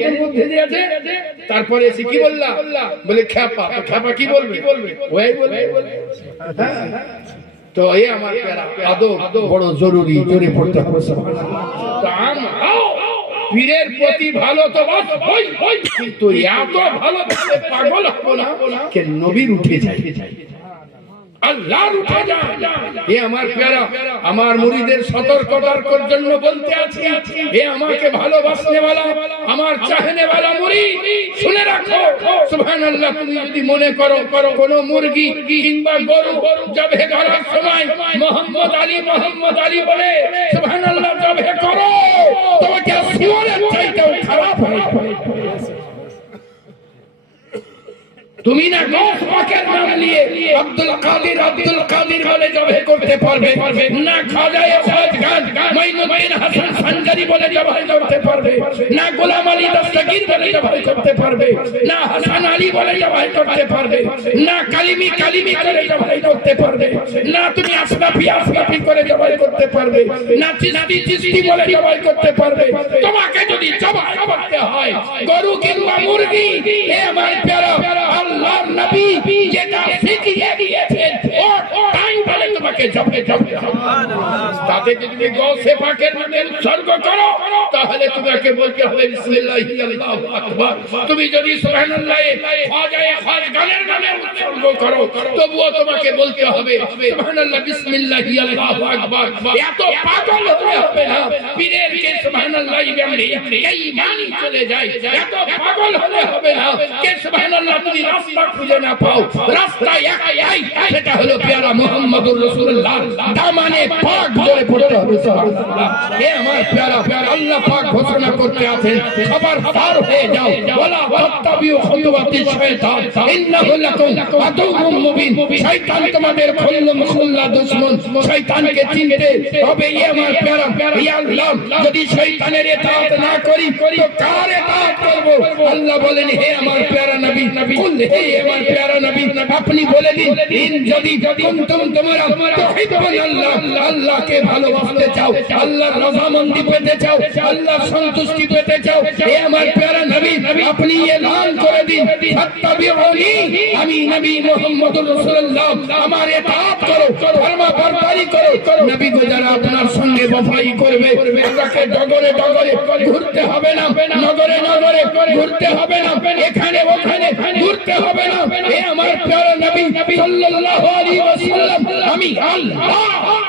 জ্ঞানীর মধ্যে দিয়েছে। তারপরে এসে কি বললা, বলে খ্যাপা। খ্যাপা কি বলবে, ওই বলবে। তো এই আমার প্যারা আদব বড় জরুরি, জোরে পড়তে হবে। পীরের প্রতি ভালো তো বাসবই, কিন্তু এত ভালোবাসে পাগল হবো না কে নবীর উঠে যায়, আল্লাহর উঠে যায়। এ আমার প্যারা, আমার মুরিদের সতর্কতার জন্য বলতে আছি, এ আমাকে ভালোবাসনে वाला, আমার চাহনে वाला মুরিদ, শুনে রাখো সুবহানাল্লাহ। তুমি যদি মনে করো কোন মুরগি কিংবা গরু জবে করার সময় মোহাম্মদ আলী বলে সুবহানাল্লাহ জবে করো, তোমাকে শুয়োরের চাইতেও খারাপ হয়। তুমি না গৌস পাকের নাম নিয়ে আব্দুল কাদির বলে জবে করতে পারবে না, খাজায়ে খাজগান মাইনুদ্দিন হাসান সানজারি বলে জবে করতে পারবে না, গোলাম আলী দস্তগীর বলে জবে করতে পারবে না, হাসান আলী বলে জবে করতে পারবে না, কালিমি করে জবে করতে পারবে না, তুমি আসরাফি করে জবে করতে পারবে না, চিশতি বলে জবে করতে পারবে। তোমাকে যদি জবে করতে হয় গরু কিংবা মুরগি, এ আমার প্যারা আল্লাহর নবী যেটা শিখিয়ে দিয়েছেন ওটাই বলে তোমাকে জবে সুবহানাল্লাহ। তাতে যদি গৌসে পাকের নামে উৎসর্গ করো তাহলে তোমাকে বলতে হবে বিসমিল্লাহি আল্লাহু আকবার। তুমি যদি সুবহানাল্লাহ খাজায়ে খাজগানের নামে উৎসর্গ করো তবুও তোমাকে বলতে হবে সুবহানাল্লাহ বিসমিল্লাহি আল্লাহু আকবার। এত পাগল হতে হবে না পীরের কে সুবহানাল্লাহ বললে ঈমানই চলে যায়, এত পাগল হতে হবে না কে সুবহানাল্লাহ তুমি রাস্তা খুঁজে না পাও, রাস্তা একটাই, সেটা হলো প্যারা মুহাম্মদুর রাসূলুল্লাহ, দামানে পাক ধরে পড়তে হবে সুবহানাল্লাহ। এ আমার প্যারা আল্লাহ পাক ঘোষণা করতে আছেন, খবরদার হয়ে যাও, ওয়ালা তাত্তাবিউ খুতুওয়াতিশ শাইতান ইন্নাহু লাকুম আদুউম মুবিন। শয়তান তোমাদের খুল্লা দুশমন, শয়তানকে চিনতে হবে। এ আমার প্যারা, ইয়া আল্লাহ যদি শয়তানের ইতাআত না করি তো কার ইতাআত করব? আল্লাহ বলেন হে আমার প্যারা নবী, কুল হে আমার প্যারা নবী আপনি বলে দিন, ইন যদি কুনতুম তোমরা তুহিব্বুন আল্লাহ, আল্লাহকে ভালোবাসতে চাও, আল্লাহর রযামন্দি পেতে চাও, আল্লাহর সন্তুষ্টি পেতে চাও, হে আমার প্যারা নবী আপনি এলান করে দিন ফাত্তাবিউনি, আমি নবী মুহাম্মদুর রাসূলুল্লাহ, আমার ইতাআত করো, ফরমাবরদারি করো। নবী গো যারা আপনার সঙ্গে বফাই করবে তাকে ডগরে ঘুরতে হবে না, নগরে ঘুরতে হবে না, এখানে ওখানে ঘুরতে হবে না। হে আমার প্যারা নবী সাল্লাল্লাহু আলাইহি ওয়াসাল্লাম, আমি আল্লাহ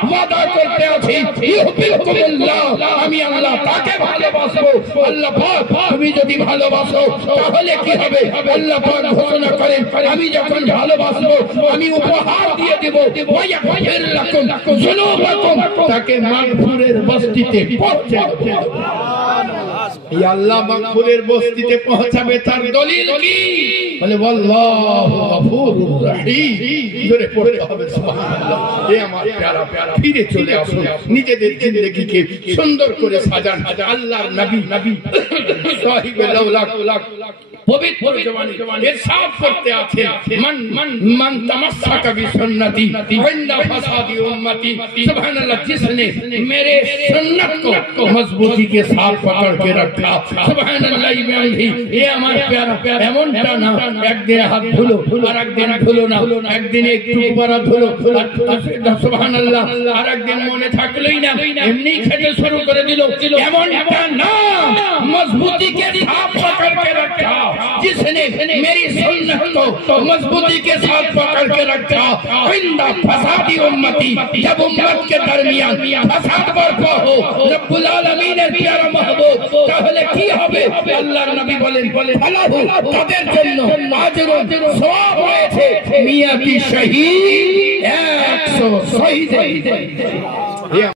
ওয়াদা করতে আছি ইউহিব্বুকুমুল্লাহ, আমি আল্লাহ তাকে ভালোবাসবো। আল্লাহ পাক তুমি যদি ভালোবাসো তাহলে কি হবে? আল্লাহ পাক ঘোষণা করেন আমি যখন ভালোবাসবো আমি উপহার দিয়ে দেব, ওয়ায়াগফির লাকুম যুনুবাকুম, তাকে মাগফিরের বস্তিতে পৌঁছে দেব। এই আল্লাহ মাগফিরের বস্তিতে পৌঁছাবে তার দলিল কি? বলে আল্লাহু গফুরুর রহিম, জোরে পড়তে হবে সুবহানাল্লাহ। এ আমার প্যারা ফিরে চলে আসুন, নিজেদের জিন্দেগিকে সুন্দর করে সাজান। আল্লাহর নবী সাহিবে লাউলাক পবিত্র জবানি ইরশাদ করতে আছেন, মান তামাসসাকা বিসুন্নতি ওয়াইন্দা ফাসাদি উম্মতি, সুবহানাল্লাহ, जिसने मेरे सुन्नत को मजबूती के साथ पकड़ के रखा, सुबहानअल्लाह। ये हमारे प्यारा एमनटा ना একদিন হাত ধুলো আর একদিন ধুলো না, একদিন একটু পরা ধুলো সুবহানাল্লাহ, আর একদিন মনে থাকলোই না, এমনি খেতে শুরু করে দিল, এমনটা না। मजबूती के साथ पकड़ के रखा, जिसने मेरी सुन्नत को मजबूती के साथ पकड़ के रखा, इंदा फसादी उम्मती, जब उम्मत के दरमियान फसाद बर्पा हो, रब्बुल आलमीনের प्यारा महबूब তাহলে কি হবে? আল্লাহর নবী বলেন ফালাহু, তাদের জন্য আজরুন সওয়াব রয়েছে, মিয়া কি শহীদ 100 শহীদ।